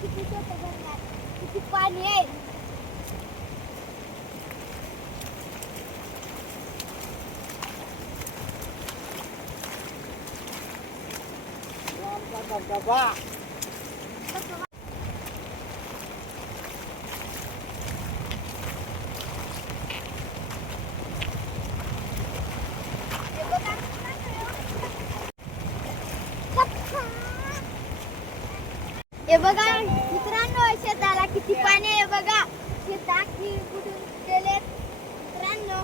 किती शेत भरणार, किती पाणी आहे. धबधबा हे बघा मित्रांनो, शेताला किती पाणी आहे बघा. शेतात की कुठून गेले मित्रांनो.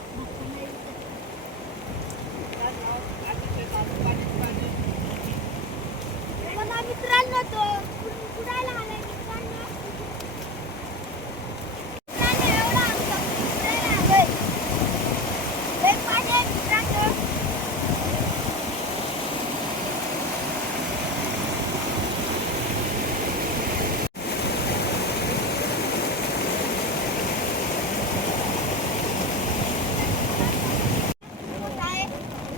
बघा मित्रांनो, तो कुडायला आलाय मित्रांनो. मित्रांनो, एवढा आमचा कुडायला आलोय. लय पाणी आहे मित्रांनो.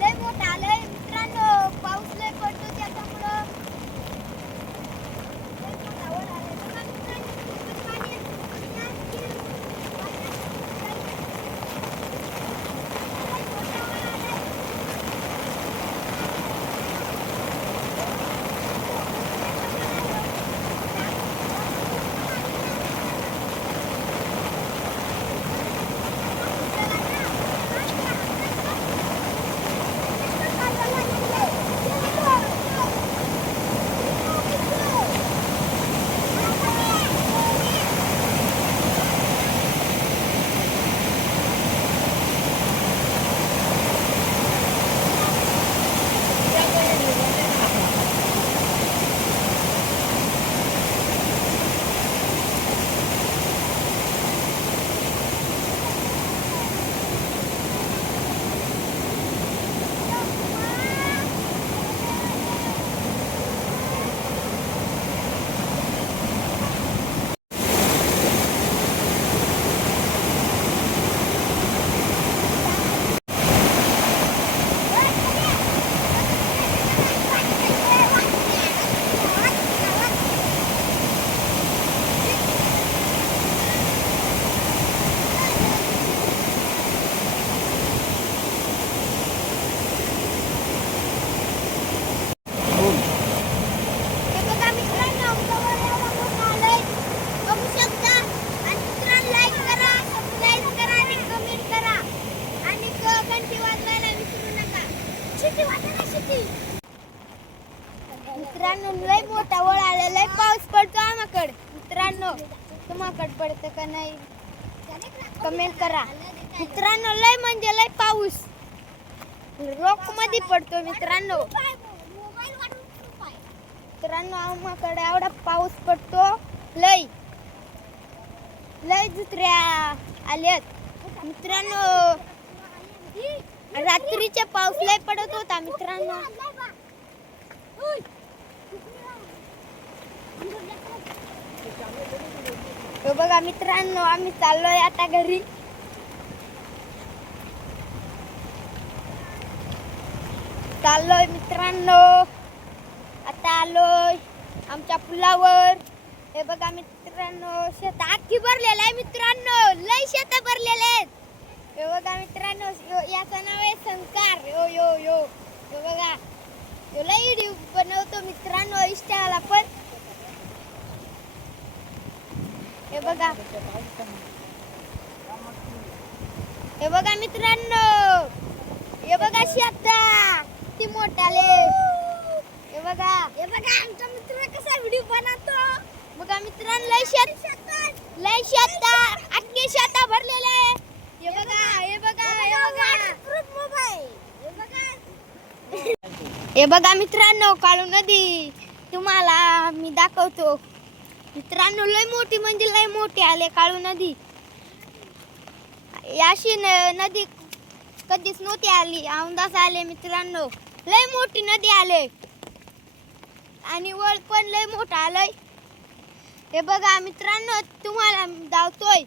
लय मोठं आलंय मित्रांनो. पाऊस लय पडतो त्याच्यामुळं लय मोठा वर आलंय. बघा मित्रांनो, किती पाणी आहे. हे बघा मित्रांनो, आमचं वर एवढं मोठं आलंय. बघू शकता. आणि मित्रांनो, लाईक करा, सबस्क्राईब करा आणि कमेंट करा. आणि घंटी वाजवायला विसरू नका. शिटी वाजवा, शिटी. मित्रांनो, लय मोठा वर आलेला. लय पाऊस पडतो आम्हाकडे. मित्रांनो, तुम्हाकडे पडतं का नाही कमेंट करा. मित्रांनो, लय म्हणजे लय पाऊस रोक मध्ये पडतो मित्रांनो. मित्रांनो, आम्हाकडे एवढा पाऊस पडतो. लय लय दुसऱ्या आल्यात मित्रांनो. रात्रीचे पाऊस लय पडत होता मित्रांनो. हे बघा मित्रांनो, आम्ही चाललोय आता घरी. चाललोय मित्रांनो, आता आलोय आमच्या पुलावर. हे बघा मित्रांनो, शेत आखी भरलेलं आहे मित्रांनो. लय शेत भरलेले आहेत. हे बघा मित्रांनो, याचं नाव आहे संस्कार. यो यो यो हे बघा, यो लय व्हिडिओ बनवतो मित्रांनो इंस्टाला पण. हे बघा, हे बघा मित्रांनो, हे बघा शेत किती मोठाले. हे बघा आमचा मित्र कसा व्हिडिओ बनवतो. बघा मित्रांनो, लय शेत अख्खे शेता भरलेले आहे. हे बघा, हे बघा, हे बघा मित्रांनो, काळू नदी तुम्हाला मी दाखवतो. मित्रांनो, लय मोठी म्हणजे लय मोठी आले काळू नदी. याशी नदी कधीच नव्हती आली. औंदाच आले मित्रांनो. लय मोठी नदी आले आणि वळ पण लय मोठा आलंय. हे बघा मित्रांनो, तुम्हाला दावतोय.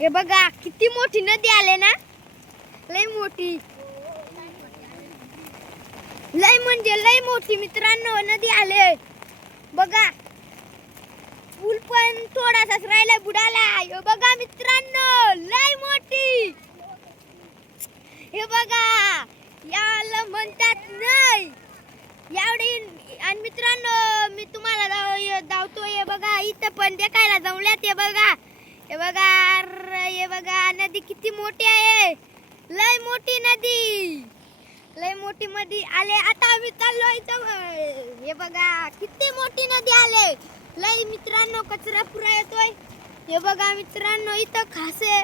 हे बघा किती मोठी नदी आले ना, लय मोठी. लय म्हणजे लय मोठी मित्रांनो नदी आले बघा. पूल पण थोडासाच राहिला बुडाला. हे बघा मित्रांनो लय मोठी. हे बघा याला म्हणतात नाही एवढी. आणि मित्रांनो मी तुम्हाला धावतोय बघा. इथं पण देखायला जमल्यात. हे बघा नदी किती मोठी आहे. लय मोठी नदी. लय मोठी नदी आले. आता आम्ही चाललोय. हे बघा किती मोठी नदी आले. लय मित्रांनो कचरा पुरा येतोय. हे बघा मित्रांनो इथं खासे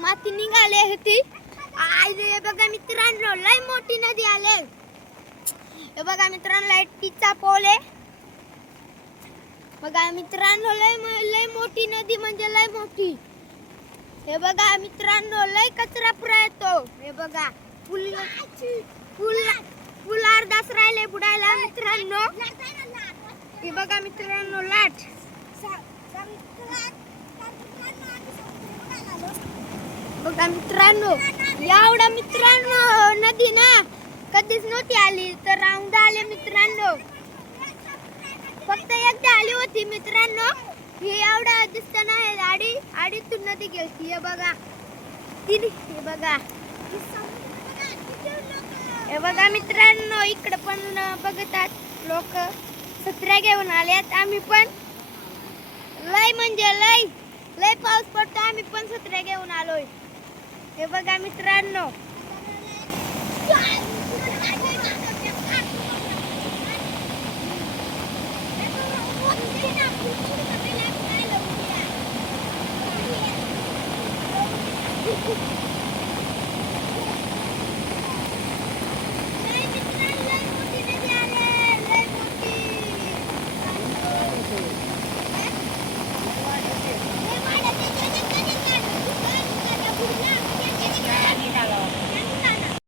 माती निघाले होती. हे बघा मित्रांनो लय मोठी नदी आले. हे बघा मित्रांनो लाईटीचा पोल आहे. बघा मित्रांनो लय मोठी नदी म्हणजे लय मोठी. हे बघा मित्रांनो लय कचरा पुरा येतो. हे बघा पूल अर्धाच राहिले बुडायला मित्रांनो. हे बघा मित्रांनो लाट. बघा मित्रांनो एवढा मित्रांनो नदी ना कधीच नव्हती आली. तर राऊंड आले मित्रांनो. फक्त एकदा आली होती मित्रांनो. हे एवढा दिसत नाही. आडीतून नदी गेली. हे बघा हे बघा मित्रांनो इकडे पण बघतात लोक. सत्र्या घेऊन आल्यात. आम्ही पण लय म्हणजे लय पाऊस पडतो. आम्ही पण सत्र्या घेऊन आलोय. हे बघा मित्रांनो